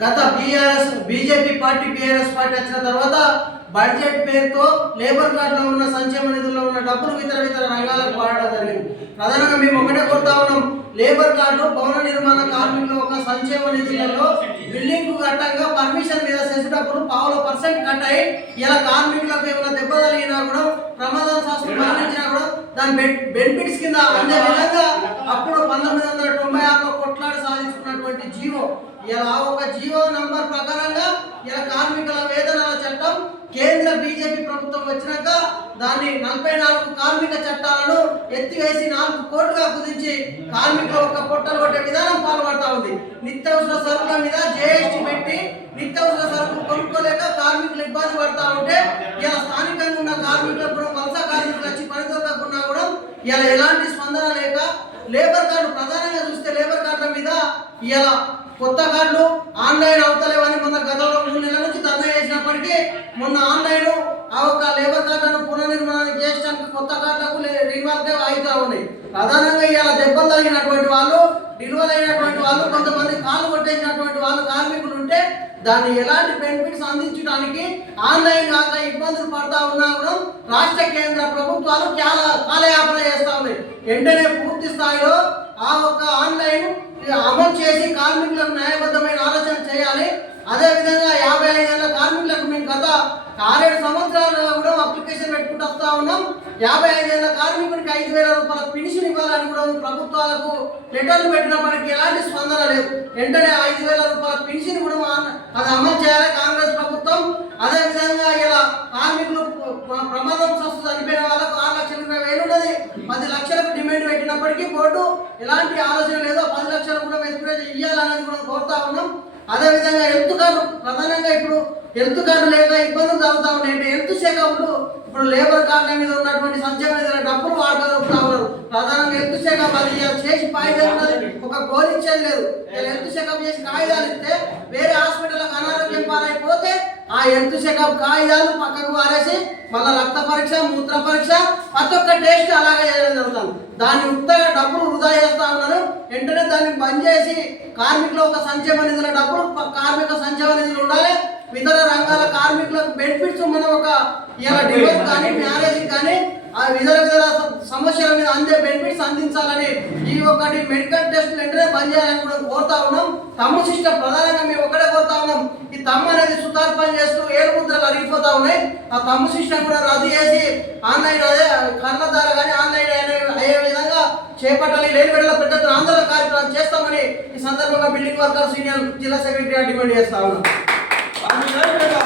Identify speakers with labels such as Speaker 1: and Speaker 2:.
Speaker 1: గత BRS BJP party BRS party వచ్చిన తర్వాత బడ్జెట్ పేరుతో లేబర్ కార్డులో ఉన్న సంక్షేమ నిధుల్లో ఉన్న డబ్బులు ఇతర ఇతర రంగాలకు వాడడం జరిగింది. ప్రధానంగా మేము ఒకటే కోరుతా ఉన్నాం లేబర్ కార్డు భవన నిర్మాణ కార్మికుల ఒక సంక్షేమ నిధులలో బిల్డింగ్ కట్టంగా పర్మిషన్ మీద చేసేటప్పుడు పావుల పర్సెంట్ కట్ అయ్యి ఇలా కార్మికులకు ఏమైనా దెబ్బ తగిలినా కూడా ప్రమాదం శాస్త్రం మరణించినా కూడా దాని బెనిఫిట్స్ కింద అందే విధంగా అప్పుడు పంతొమ్మిది వందల తొంభై ఆరులో కొట్లాడి సాధించుకున్నటువంటి జీవో ఇలా ఒక జీవో ప్రకారంగా ఇలా కార్మికుల వేతనాల చట్టం కేంద్ర బీజేపీ ప్రభుత్వం వచ్చినాక దాన్ని నలభై నాలుగు కార్మిక చట్టాలను ఎత్తివేసి నాలుగు కోట్లుగా కుదించి కార్మికుల ఒక పొట్టలు కొట్టే విధానం పాల్పడతా ఉంది. నిత్యావసర సరుకుల మీద జేఎస్టీ పెట్టి నిత్యావసర సరుకులు కొనుక్కోలేక కార్మికులు ఇబ్బంది పడతా ఉంటే ఇలా స్థానికంగా ఉన్న కార్మికులకు కూడా వలస కార్మికులు వచ్చి పని దొరకకుండా కూడా ఇలా ఎలాంటి స్పందన లేక లేబర్ కార్డు ప్రధానంగా చూస్తే లేబర్ కార్డుల మీద ఇలా కొత్త కార్డులు ఆన్లైన్ అవతలే మొన్న ఆన్లైన్ ఆ ఒక లేబర్ కార్డులను పునర్నిర్మాణం చేయడానికి కొత్త కార్డులకు రినివల్గా ఆగుతూ ఉన్నాయి. ప్రధానంగా ఇలా దెబ్బలు తగినటువంటి వాళ్ళు నిల్వలు అయినటువంటి వాళ్ళు కొంతమంది కాలు కొట్టేసినటువంటి వాళ్ళు కార్మికులు ఉంటే దాన్ని ఎలాంటి బెనిఫిట్స్ అందించడానికి ఆన్లైన్ కాక ఇబ్బందులు పడతా ఉన్నా కూడా రాష్ట్ర కేంద్ర ప్రభుత్వాలు చాలా కాలయాపన చేస్తా ఉన్నాయి. వెంటనే పూర్తి స్థాయిలో ఆ ఒక్క ఆన్లైన్ అమలు చేసి కార్మికులకు న్యాయబద్ధమైన ఆలోచన చేయాలి. అదే విధంగా యాభై ఐదు ఏళ్ళ కార్మికులు ఆరేడు సంవత్సరాలు కూడా అప్లికేషన్ పెట్టుకుంటూ వస్తా ఉన్నాం. యాభై ఐదేళ్ళ కార్మికునికి ఐదు వేల రూపాయల పెన్షన్ ఇవ్వాలని కూడా ప్రభుత్వాలకు లెటర్లు పెట్టినప్పటికీ ఎలాంటి స్పందన లేదు. వెంటనే ఐదు వేల రూపాయల పెన్షన్ కూడా అది అమలు చేయాలి కాంగ్రెస్ ప్రభుత్వం. అదే విధంగా ఇలా కార్మికులు ప్రమాదం వస్తు చనిపోయిన వాళ్ళకు ఆరు లక్షల ఇరవై వేలు ఉన్నది. పది లక్షలకు డిమాండ్ పెట్టినప్పటికీ బోర్డు ఎలాంటి ఆలోచన లేదో పది లక్షలు కూడా ఎక్స్ప్రెస్ ఇవ్వాలనేది కూడా కోరుతా ఉన్నాం. అదేవిధంగా హెల్త్ కార్డు ప్రధానంగా ఇప్పుడు హెల్త్ కార్డు లేక ఇబ్బందులు జరుగుతా ఉన్నాయి అంటే హెల్త్ శాఖ ఇప్పుడు ఇప్పుడు లేబర్ కార్డుల మీద ఉన్నటువంటి సంక్షేమ నిధుల డబ్బులు వాడుకోగలుగుతా ఉన్నారు. ప్రధానంగా హెల్త్ శాఖ మరి చేసి పాయిదాలు ఉన్నది? ఒక గోల్ ఇచ్చేది లేదు. హెల్త్ చెకప్ చేసి కాగితాలు ఇస్తే వేరే హాస్పిటల్కి అనారోగ్యం పాలైపోతే ఆ హెల్త్ చెకప్ కాగితాలు పక్కకు వారేసి మళ్ళీ రక్త పరీక్ష మూత్ర పరీక్ష ప్రతి ఒక్క టెస్ట్ అలాగే చేయడం జరుగుతుంది. దాన్ని ఉత్తగా డబ్బులు వృధా చేస్తా ఉన్నారు. వెంటనే దాన్ని బంద్ చేసి కార్మికుల ఒక సంక్షేమ నిధుల డబ్బులు కార్మిక సంక్షేమ నిధులు ఉండాలి. ఇతర రంగాల కార్మికులకు బెనిఫిట్స్ మనం ఒక ఇలా డివోర్స్ కానీ మ్యారేజ్ కానీ ఆ ఇతర ఇతర సమస్యల మీద అందే బెనిఫిట్స్ అందించాలని ఈ ఒకటి మెడికల్ టెస్ట్ వెంటనే బంద్ చేయాలని కూడా కోరుతా ఉన్నాం. తమ్ము సిస్టమ్ ప్రధానంగా మేము ఒకటే కోరుతా ఉన్నాం. ఈ తమ్ము అనేది సుతార్పణ చేస్తూ ఏడు ముద్రలు అరిగిపోతా ఉన్నాయి. ఆ తమ్ము సిస్టమ్ కూడా రద్దు చేసి ఆన్లైన్ అదే ద్వారా కానీ ఆన్లైన్ అయ్యే విధంగా చేపట్టాలి. లేని వేళ పెద్ద ఆందోళన కార్యక్రమం చేస్తామని ఈ సందర్భంగా బిల్డింగ్ వర్కర్స్ యూనియన్ జిల్లా సెక్రటరీ డిమాండ్ చేస్తా ఉన్నాం.
Speaker 2: కదా.